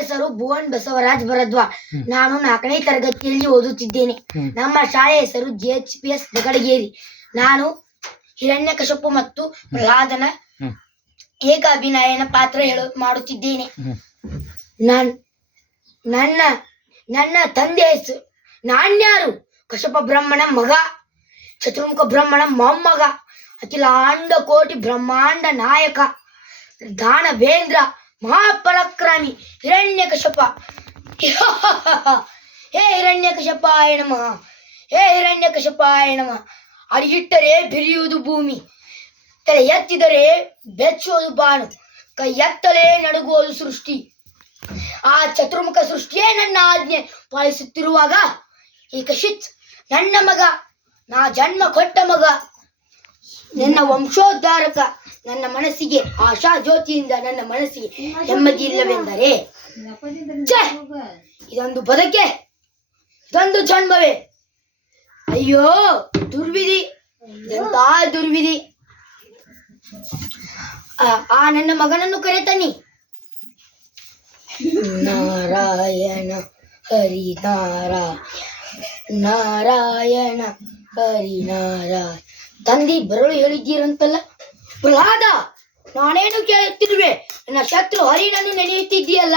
ಹೆಸರು ಭುವನ್ ಬಸವರಾಜ್ ಭರದ್ವಾ. ನಾನು 4ನೇ ತರಗತಿಯಲ್ಲಿ ಓದುತ್ತಿದ್ದೇನೆ. ನಮ್ಮ ಶಾಲೆಯ ಹೆಸರು JHPS ದಗಡಗೇರಿ. ನಾನು ಹಿರಣ್ಯಕಶಿಪು ಮತ್ತು ಪ್ರಹ್ಲಾದನ ಏಕಾಭಿನಯನ ಪಾತ್ರ ಮಾಡುತ್ತಿದ್ದೇನೆ. ನನ್ನ ತಂದೆ ಹೆಸರು ನಾನ್ಯಾರು ಕಶ್ಯಪ ಬ್ರಹ್ಮಣ ಮಗ, ಚತುರ್ಮುಖ ಬ್ರಹ್ಮಣ ಮೊಮ್ಮಗ, ಅಖಿಲಾಂಡ ಕೋಟಿ ಬ್ರಹ್ಮಾಂಡ ನಾಯಕ, ದಾನವೇಂದ್ರ ಮಹಾಪರಾಕ್ರಮಿ ಹಿರಣ್ಯಕಶಪ. ಹೇ ಹಿರಣ್ಯಕಶಪಾಯ ನಮಃ, ಹೇ ಹಿರಣ್ಯಕಶಪಾಯ ನಮಃ. ಅಡಿಯಿಟ್ಟರೆ ಬಿರಿಯುವುದು ಭೂಮಿ, ತಲೆ ಎತ್ತಿದರೆ ಬೆಚ್ಚುವುದು ಬಾನು, ಕೈ ಎತ್ತಲೇ ನಡುಗುವುದು ಸೃಷ್ಟಿ. ಆ ಚತುರ್ಮುಖ ಸೃಷ್ಟಿಯೇ ನನ್ನ ಆಜ್ಞೆ ಪಾಲಿಸುತ್ತಿರುವಾಗ ಈ ಕಶಿತ್ ನನ್ನ ಮಗ, ನಾ ಜನ್ಮ ಕೊಟ್ಟ ಮಗ, ನನ್ನ ವಂಶೋದ್ಧಾರಕ. ನನ್ನ ಮನಸ್ಸಿಗೆ ಆಶಾ ಜ್ಯೋತಿಯಿಂದ ನನ್ನ ಮನಸ್ಸಿಗೆ ನೆಮ್ಮದಿ ಇಲ್ಲವೆಂದರೆ ಇದೊಂದು ಬದುಕೆ, ಇದೊಂದು ಜನ್ಮವೇ. ಅಯ್ಯೋ ದುರ್ವಿಧಿ, ಎಂತ ದುರ್ವಿಧಿ. ಆ ನನ್ನ ಮಗನನ್ನು ಕರೆತನ್ನಿ. ನಾರಾಯಣ ಹರಿ ನಾರಾಯಣ ಹರಿ ನಾರಾಯಣ. ತಂದೆ ಬರಲು ಹೇಳಿದ್ದೀರಂತಲ್ಲ ಪ್ರಹ್ಲಾದ, ನಾನೇನು ಕೇಳುತ್ತಿರುವೆ? ನನ್ನ ಶತ್ರು ಹರಿನನ್ನು ನೆನೆಯುತ್ತಿದ್ದೀಯಲ್ಲ.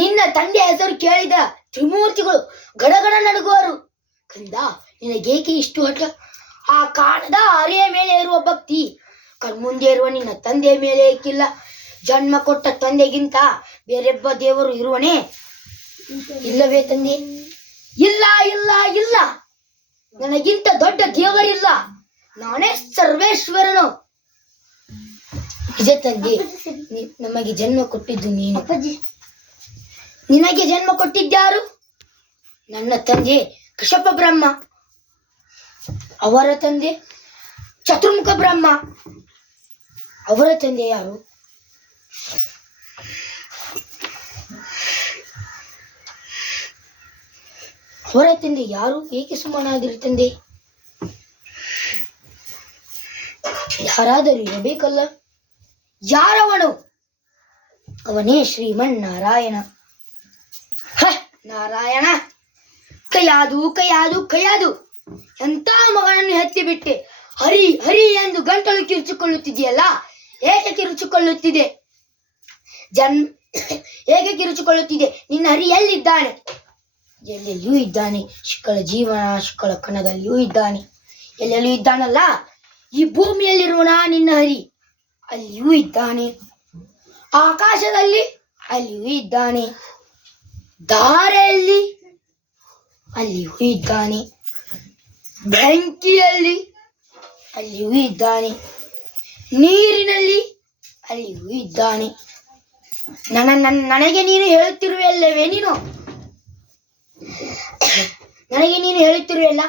ನಿನ್ನ ತಂದೆ ಹೆಸರು ಕೇಳಿದ ತ್ರಿಮೂರ್ತಿಗಳು ಗಡಗಡ ನಡುಗುವರು. ಕಂದ, ನಿನಗೇಕೆ ಇಷ್ಟು ಹಠ? ಆ ಕಾಣದ ಹರಿಯ ಮೇಲೆ ಇರುವ ಭಕ್ತಿ ಕಣ್ಮುಂದೆ ಇರುವ ನಿನ್ನ ತಂದೆಯ ಮೇಲೆ ಏಕಿಲ್ಲ? ಜನ್ಮ ಕೊಟ್ಟ ತಂದೆಗಿಂತ ಬೇರೆಬ್ಬ ದೇವರು ಇರುವನೇ? ಇಲ್ಲವೇ ತಂದೆ? ಇಲ್ಲ ಇಲ್ಲ ಇಲ್ಲ, ನನಗಿಂತ ದೊಡ್ಡ ದೇವರಿಲ್ಲ. ನಾನೇ ಸರ್ವೇಶ್ವರನು. ನಿಜ ತಂದೆ, ನಮಗೆ ಜನ್ಮ ಕೊಟ್ಟಿದ್ದು ನೀನು. ನಿನಗೆ ಜನ್ಮ ಕೊಟ್ಟಿದ್ಯಾರು? ನನ್ನ ತಂದೆ ಕಶ್ಯಪ ಬ್ರಹ್ಮ, ಅವರ ತಂದೆ ಚತುರ್ಮುಖ ಬ್ರಹ್ಮ. ಅವರ ತಂದೆ ಯಾರು? ಅವರ ತಂದೆ ಯಾರು? ಏಕೆ ಸುಮ್ಮನಾದಿರಿ ತಂದೆ? ಯಾರಾದರೂ ಇರಬೇಕಲ್ಲ. ಯಾರವನು? ಅವನೇ ಶ್ರೀಮನ್ನಾರಾಯಣ. ನಾರಾಯಣ, ಕೈಯಾದು ಎಂತ ಮಗನನ್ನು ಎತ್ತಿ ಬಿಟ್ಟೆ. ಹರಿ ಹರಿ ಎಂದು ಗಂಟಲು ಕಿರುಚಿಕೊಳ್ಳುತ್ತಿದೆಯಲ್ಲ, ಏಕೆ ಕಿರುಚಿಕೊಳ್ಳುತ್ತಿದೆ? ಹೇಗೆ ಕಿರುಚಿಕೊಳ್ಳುತ್ತಿದೆ? ನಿನ್ನ ಹರಿ ಎಲ್ಲಿದ್ದಾನೆ? ಎಲ್ಲೆಲ್ಲಿಯೂ ಇದ್ದಾನೆ. ಶುಕ್ಲ ಜೀವನ ಶುಕ್ಲ ಕಣದಲ್ಲಿಯೂ ಇದ್ದಾನೆ. ಎಲ್ಲೆಲ್ಲಿಯೂ ಇದ್ದಾನಲ್ಲ. ಈ ಭೂಮಿಯಲ್ಲಿರುವನ ನಿನ್ನ ಹರಿ, ಅಲ್ಲಿಯೂ ಇದ್ದಾನೆ. ಆಕಾಶದಲ್ಲಿ ಅಲ್ಲಿಯೂ ಇದ್ದಾನೆ. ಧಾರೆಯಲ್ಲಿ ಅಲ್ಲಿಯೂ ಇದ್ದಾನೆ. ಬೆಂಕಿಯಲ್ಲಿ ಅಲ್ಲಿಯೂ ಇದ್ದಾನೆ. ನೀರಿನಲ್ಲಿ ಅಲ್ಲಿಯೂ ಇದ್ದಾನೆ. ನನಗೆ ನೀನು ಹೇಳುತ್ತಿರುವೆಲ್ಲವೇ? ನನಗೆ ನೀನು ಹೇಳುತ್ತಿರುವೆಲ್ಲ,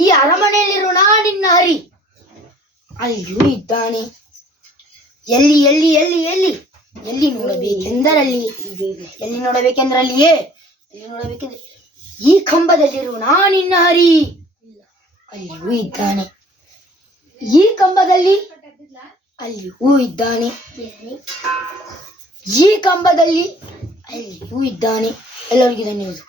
ಈ ಅರಮನೆಯಲ್ಲಿರುವ ನಿನ್ನ ಹರಿ ಅಲ್ಲಿಯೂ ಇದ್ದಾನೆ. ಎಲ್ಲಿ ಎಲ್ಲಿ ಎಲ್ಲಿ ಎಲ್ಲಿ ಎಲ್ಲಿ ನೋಡಬೇಕೆಂದರಲ್ಲಿ, ಎಲ್ಲಿ ನೋಡಬೇಕೆಂದರಲ್ಲಿಯೇ, ಎಲ್ಲಿ ನೋಡಬೇಕೆಂದ್ರೆ ಈ ಕಂಬದಲ್ಲಿರುವ ನಿನ್ನ ಹರಿ ಅಲ್ಲಿಯೂ ಇದ್ದಾನೆ. ಈ ಕಂಬದಲ್ಲಿ ಅಲ್ಲಿಯೂ ಇದ್ದಾನೆ. ಈ ಕಂಬದಲ್ಲಿ ಅಲ್ಲಿಯೂ ಇದ್ದಾನೆ. ಎಲ್ಲರಿಗೂ ಧನ್ಯವಾದ.